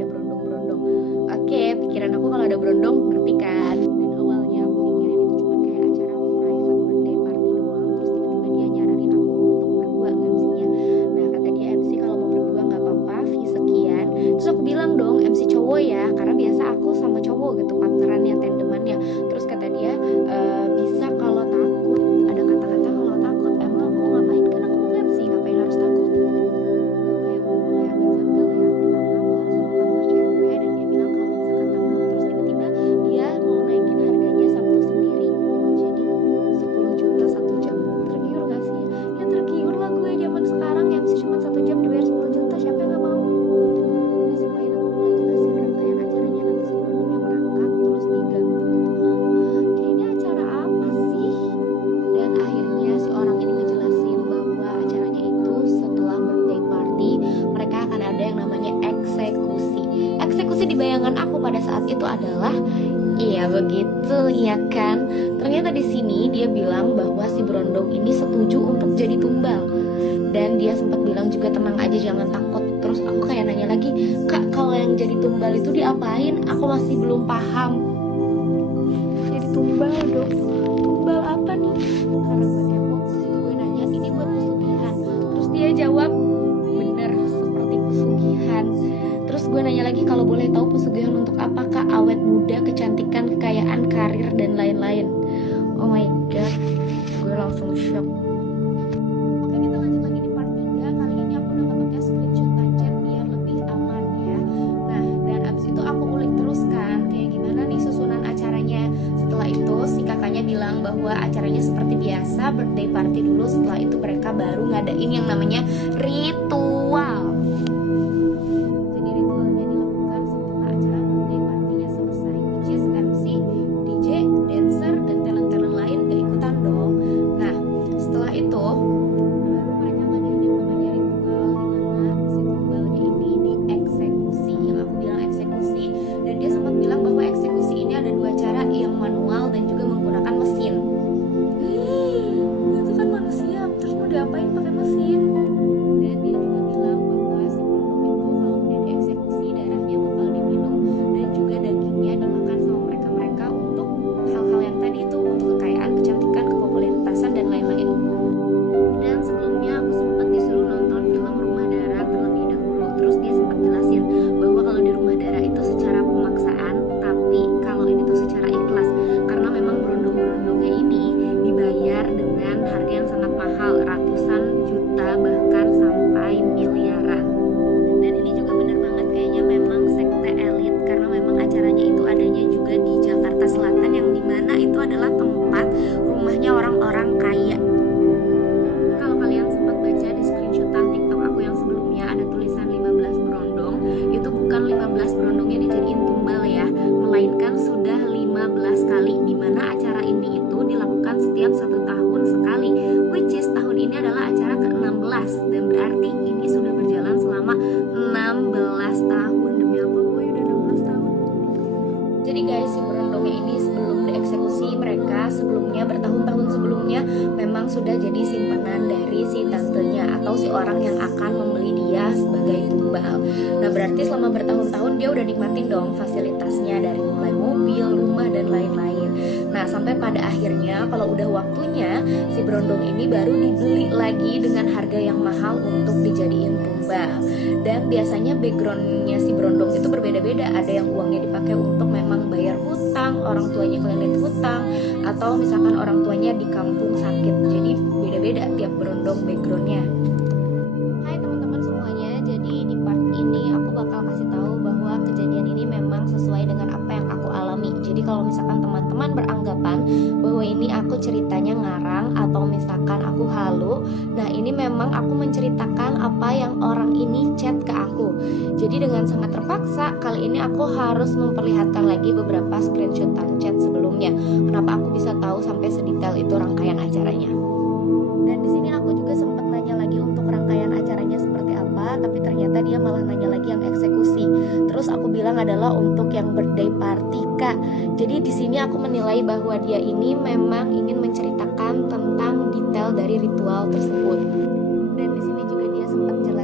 ada berondong-berondong. Oke, pikiran aku kalau ada berondong, ngerti kan? Dan awalnya aku pikirin itu cuma kayak acara private birthday party doang. Terus tiba-tiba dia nyaranin aku untuk berdua MC-nya. Nah, kata dia MC kalau mau berdua nggak apa-apa, fee sekian. Terus aku bilang dong MC cowok ya, karena biasa aku sama cowok gitu partnerannya, tandemannya. Terus kata dia bisa kalau takut. Ada kata-kata kalau takut. Emang aku mau ngapain? Kan aku mau MC, ngapain harus takut? Kayak udah mulai agak janggal ya. Pertama aku harus sama partner cewek dan dia bilang kalau misalkan takut. Terus tiba-tiba dia mau naikin harganya Sabtu sendiri. Jadi 10 juta 1 jam. Tergiur gak sih? Ya tergiur lah gue zaman sekarang MC cuma 1 jam dibayar 10 juta. Siapa yang gak mau? Masih main aku mulai jelasin rangkaian acaranya, nanti si berondongnya merangkak terus digantung gitu. Kayak ini acara apa sih? Dan akhirnya si orang ini ngejelasin bahwa acaranya itu setelah birthday party mereka akan ada yang namanya eksekusi. Eksekusi di bayangan aku pada saat itu adalah iya begitu ya kan. Ternyata di sini dia bilang bahwa si berondong ini setuju untuk jadi tumbal. Dan dia sempat bilang juga tenang aja jangan takut. Terus aku kayak nanya lagi, "Kak, kalau yang jadi tumbal itu diapain? Aku masih belum paham." Jadi tumbal dong. Tumbal apa nih? Karena gue kepo, situ gue nanya, "Ini buat pesugihan." Terus dia jawab, "Bener, seperti pesugihan." Terus gue nanya lagi, "Kalau boleh tahu pesugihan untuk apa, Kak? Awet muda, kecantikan, kekayaan, karir, dan lain-lain." Oh my god, gue langsung shock. Oke, kita lanjut lagi di part 3. Kali ini aku udah pakai screenshotan chat biar lebih aman ya. Nah, dan abis itu aku ulik terus kan kayak gimana nih susunan acaranya. Setelah itu si kakaknya bilang bahwa acaranya seperti biasa, birthday party dulu. Setelah itu mereka baru ngadain yang namanya ritual. Jadi ritualnya dilakukan setelah acara birthday partinya selesai, which is MC, DJ, dancer, dan talent-talent lain gak ikutan dong. Nah, setelah itu baru mereka ngadain yang namanya ritual, dimana si tumbalnya ini dieksekusi. Yang aku bilang eksekusi, dan dia sempat bilang bahwa eksekusi ini ada dua cara, yang manual dan juga menggunakan mesin. Itu kan manusia, terus mau diapain pakai mesin? Dan dia juga bilang bahwa si berondong itu kalau udah dieksekusi darahnya bakal diminum dan juga dagingnya dimakan sama mereka-mereka untuk hal-hal yang tadi itu, untuk kekayaan, kecantikan, kepopuleritasan, dan lain-lain. Dan sebelumnya aku sempat disuruh nonton film Rumah Dara terlebih dahulu. Terus dia sempat jelasin bahwa kalau di Rumah Dara itu secara pemaksaan, tapi kalau ini tuh secara ikhlas. Karena memang berondong-berondongnya ini dibayar dengan harga yang sangat mahal, ratusan juta bahkan sampai miliaran. Dan ini juga bener banget kayaknya memang sekte elit, karena memang acaranya itu adanya juga di Jakarta Selatan, yang dimana itu adalah tempat rumahnya orang-orang kaya. Kalau kalian sempat baca di screenshotan TikTok aku yang sebelumnya ada tulisan 15 berondong, itu bukan 15 berondongnya dijadiin tumbal ya, melainkan sudah 15 kali, dimana acara ini itu dilakukan setiap 1 tahun sekali, which is tahun ini adalah acara ke-16, dan berarti ini sudah berjalan selama 16 tahun. Demi apa gue udah 16 tahun. Jadi guys, si berondongnya ini sebelum dieksekusi, mereka sebelumnya bertahun-tahun sebelumnya memang sudah jadi simpanan dari si tantenya atau si orang yang akan membeli dia sebagai tumbal. Nah, berarti selama bertahun-tahun dia udah nikmatin dong fasilitasnya, dari mulai mobil, rumah, dan lain-lain. Nah, sampai pada akhirnya kalau udah waktunya, si berondong ini baru dibeli lagi dengan harga yang mahal untuk dijadiin tumbal. Dan biasanya backgroundnya si berondong itu berbeda-beda. Ada yang uangnya dipakai untuk memang bayar hutang, orang tuanya kelilit hutang, atau misalkan orang tuanya di kampung sakit. Jadi beda-beda tiap berondong backgroundnya. Hai teman-teman semuanya, jadi di part ini aku bakal kasih tahu bahwa kejadian ini memang sesuai dengan apa yang aku alami. Jadi kalau misalkan teman-teman beranggapan bahwa ini aku ceritanya ngarang atau misalkan aku halu, nah ini memang aku menceritakan apa yang orang ini chat ke aku. Jadi dengan sangat terpaksa kali ini aku harus memperlihatkan lagi beberapa screenshotan chat sebelumnya. Kenapa aku bisa tahu sampai sedetail itu rangkaian acaranya? Dan di sini aku juga sempat nanya lagi untuk rangkaian acaranya seperti apa, tapi ternyata dia malah nanya lagi yang eksekusi. Terus aku bilang adalah untuk yang birthday party, Kak. Jadi di sini aku menilai bahwa dia ini memang ingin menceritakan tentang detail dari ritual tersebut. Dan di sini juga dia sempat jelaskan